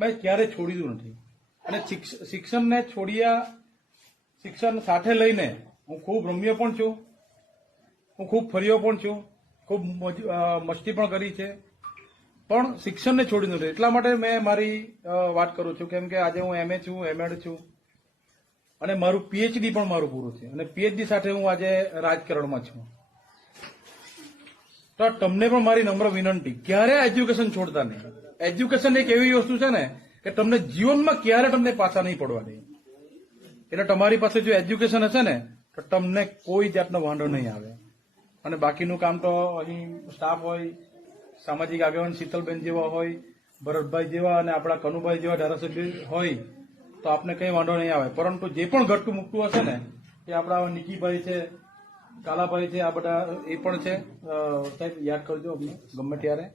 મેં ક્યારે છોડ્યું નથી અને શિક્ષણને છોડ્યા, શિક્ષણ સાથે લઈને હું ખૂબ રમ્યો પણ છું, હું ખૂબ ફર્યો પણ છું, ખૂબ મસ્તી પણ કરી છે, પણ શિક્ષણને છોડી નથી. એટલા માટે મેં મારી વાત કરું છું, કેમ કે આજે હું MA છું, MEd છું અને મારું PhD પણ મારું પૂરું છે અને PhD સાથે હું આજે રાજકારણમાં છું. તો તમને પણ મારી નમ્ર વિનંતી, ક્યારે એજ્યુકેશન છોડતા નહીં. એજ્યુકેશન એક એવી વસ્તુ છે ને કે તમને જીવનમાં ક્યારે તમને પાછા નહીં પડવા દે. એટલે તમારી પાસે જો એજ્યુકેશન હશે ને તો તમને કોઈ જાતનો વાંધો નહીં આવે. અને બાકીનું કામ તો અહીં સ્ટાફ હોય, સામાજિક આગેવાન શીતલબેન જેવા હોય, ભરતભાઈ જેવા અને આપણા કનુભાઈ જેવા ધારાસભ્ય હોય તો આપને કંઈ વાંધો નહીં આવે. પરંતુ જે પણ ઘટતું મૂકતું હશે ને એ આપણા નિકીભાઈ છે, કાલાભાઈ છે, આ બધા એ પણ છે. સાહેબ યાદ કરજો અમને ગમે ત્યારે,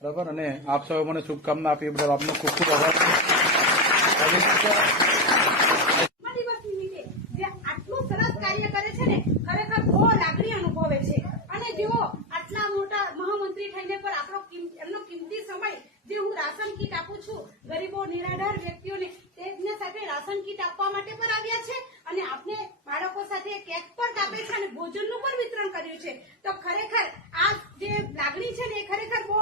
બરાબર. અને આપ સૌ મને શુભકામના આપી બદલ આપનો ખૂબ ખૂબ આભાર. આટલું સરસ કાર્ય કરે છે ને, ખરેખર બહુ લાગણી અનુભવે છે. અને જેઓ આટલા મોટા મહામંત્રી થઈને પર આપણો એમનો કિંમતી સમય, જે હું રાશન કીટ આપું છું ગરીબો નિરાધાર વ્યક્તિઓને, તેમને સાથે રાશન કીટ આપવા માટે પર આવ્યા છે અને આપણે બાળકો સાથે કેક પણ કાપે છે અને ભોજનનું પણ વિતરણ કર્યું છે. તો ખરેખર આ જે લાગણી છે ને એ ખરેખર બહુ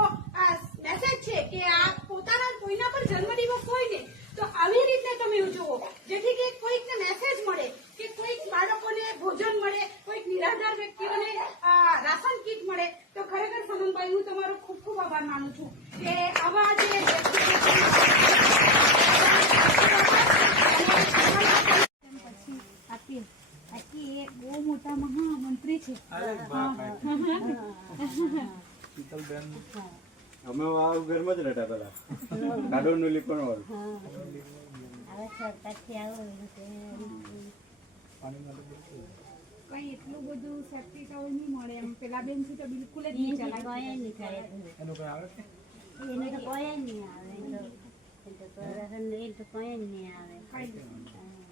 મેસેજ છે કે આ પોતાના કોઈના પર જન્મદિવસ હોય ને તો આવી રીતે તમે ઉજવો, જેથી કે કોઈકને મેસેજ મળે કે કોઈક બાળકોને ભોજન મળે, કોઈક નિરાધાર વ્યક્તિઓને રાશન કીટ મળે. તો ખરેખર સમનભાઈ હું તમારો ખૂબ ખૂબ આભાર માનું છું કે આવા જે પછી બહુ મોટા મહામંત્રી છે શીતલબેન. અમે ઘરમાં જ રહેતા પેલા કાડોનું લીપણ વાળું. કઈ એટલું બધું સેફ્ટી તો નહીં મળે એમ. પેલા બેન થી તો બિલકુલ જ નહીં ચલાય. એનું કઈ આવે છે? એને તો કોઈ નહીં આવે,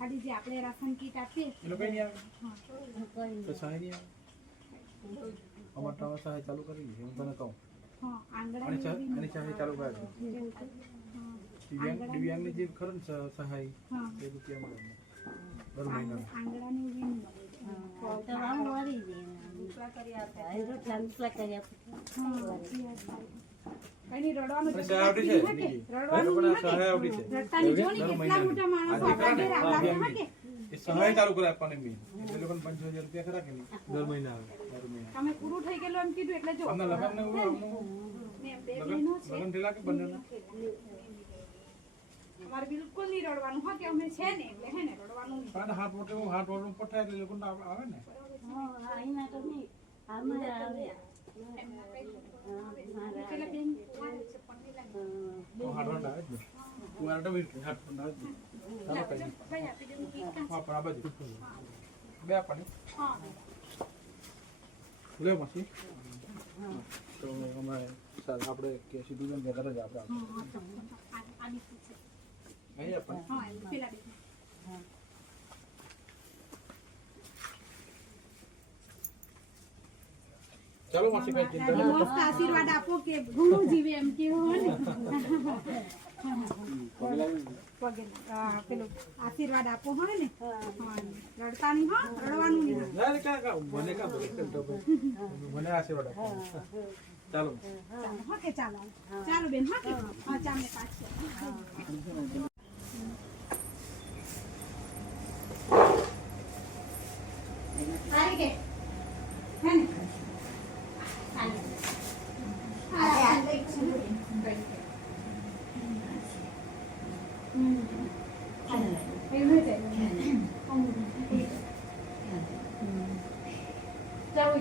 ખાલી જે આપણે રાશન કીટ આપીએ એનું કઈ નહીં આવે કોઈ તો સહાય નહીં આવે. અમારે તો સહાય ચાલુ કરી છે, હું તને કહું. આની સહાય ચાલુ કરે છે. દિવ્યાંગની જે ખરું ને સહાય એ રૂપિયા મળે દર મહિના. તો આમ વળી જાય રોટલા કરી આપે. કઈ રડવાનું અને સહાય આવડી છે, રડવાનું પણ આ સહાય આવડી છે. રડતાની જો ને કેટલા મોટા માણસો આપણા ઘરે આવલા છે. એ સહાય ચાલુ કરે આપવાની મેં. એટલે લોકોને 5000 રૂપિયા ખરા કે નહીં દર મહિના આવે. દર મહિના તમે પૂરું થઈ ગયેલું એમ કીધું એટલે જો આમના લગન ને ને બે બહેનો છે. લગન થયેલા કે બંને? અમારે બિલકુલ નહીં રડવાનું. હા કે અમે છે ને એટલે હે ને રડવાનું નહીં. પણ હાથ વોટું પઠાય એટલે લોકોને આવે ને. અહીંના તો નહીં, આમાં આવે. પેલા બેન તો હાથ વોટ આવે જ ને. તું આ તો હાથ વોટ આવે જ ને. ચાલો કઈ નહીં. ભાઈ આપી દઉં કીટ હા પણ આ બાજુ બે આપવાની હા લે પછી. તો અમે આપણે કે સીધું ઘર જ આપણે આ બીજું છે. અહીં આપવાની. હા પેલા બેન ચાલો માસી કઈ ચિંતા નહીં. મસ્ત આશીર્વાદ આપો કે ઘણું જીવે એમ કેવું હોય ને. પગે પેલું આશીર્વાદ આપો હોય ને. રડતા નહીં, હા રડવાનું નહીં. ના રે કા મને કા મને આશીર્વાદ આપો. ચાલો હા કે ચાલો ચાલો બેન. હા કે હા ચાલે પાછળ આવી કે હે ને જાઉં